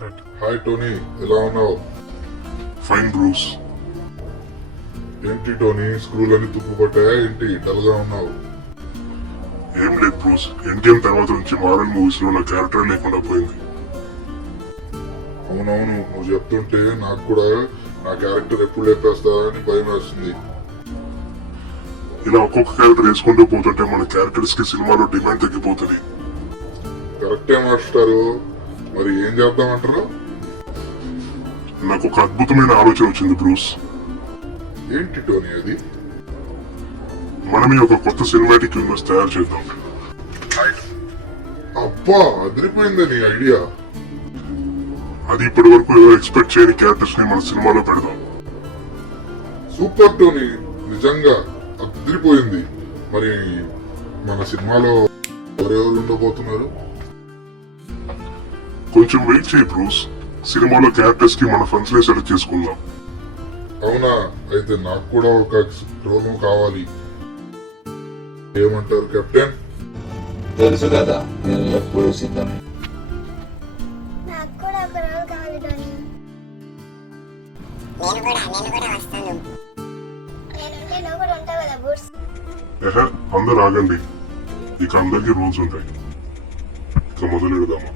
Start. Hi Tony, ఎలా ఉన్నావు? Fine Bruce. ఏంటి టోనీ, స్క్రూలన్నీ తుప్పుపట్టాయా ఏంటి? డల్గా ఉన్నావు? ఏం లేదు బ్రూస్, ఎండ్ తర్వాత నుంచి మారల్ మూవీస్ లో నా క్యారెక్టర్ లేకుండా పోయింది. అవునవును, నువ్వు చెప్తుంటే నాకు కూడా నా క్యారెక్టర్ ఎప్పుడు లేపేస్తారా అని భయం వేస్తుంది. ఇలా ఒక్కొక్క క్యారెక్టర్ వేసుకుంటూ పోతుంటే మన క్యారెక్టర్స్ కి సినిమాలో డిమాండ్ తగ్గిపోతుంది. కరెక్టే మాస్టారు, మరి ఏం చేద్దామంటారు? నాకు ఒక అద్భుతమైన ఆలోచన వచ్చింది బ్రూస్. ఏంటి టోనీ అది? మనమే ఒక కొత్త సినిమాటిక్ యూనివర్స్ తయారు చేద్దాం. అబ్బా, అదిరిపోయింది నీ ఐడియా. అది ఇప్పటి వరకు ఏదో ఎక్స్పెక్ట్ చేయని క్యారెక్టర్స్ ని మన సినిమాలో పెడదాం. సూపర్ టోనీ, నిజంగా అదిరిపోయింది. మరి మన సినిమాలో ఎవరెవరు ఉండబోతున్నారు? కొంచెం వెయిట్ చేయి బ్రూస్, సినిమాలో క్యారెక్టర్స్ కి మన ఫ్రెండ్స్ ని సెలెక్ట్ చేసుకుందాం. అవునా, అయితే నాకు కూడా ఒక రోల్ కావాలి. ఏమంటారు కెప్టెన్? తెలుసు కదా, నేను ఎప్పుడు సిద్ధం. నాకు కూడా ఒక రోల్ కావాలి టోనీ. నేను కూడా వస్తాను. నేనుంటే నువ్వు కూడా ఉంటావు కదా బూట్స్. అందరు ఆగండి, ఇక అందరికీ రూల్స్ ఉంటాయి. ఇక మొదలెడదామా?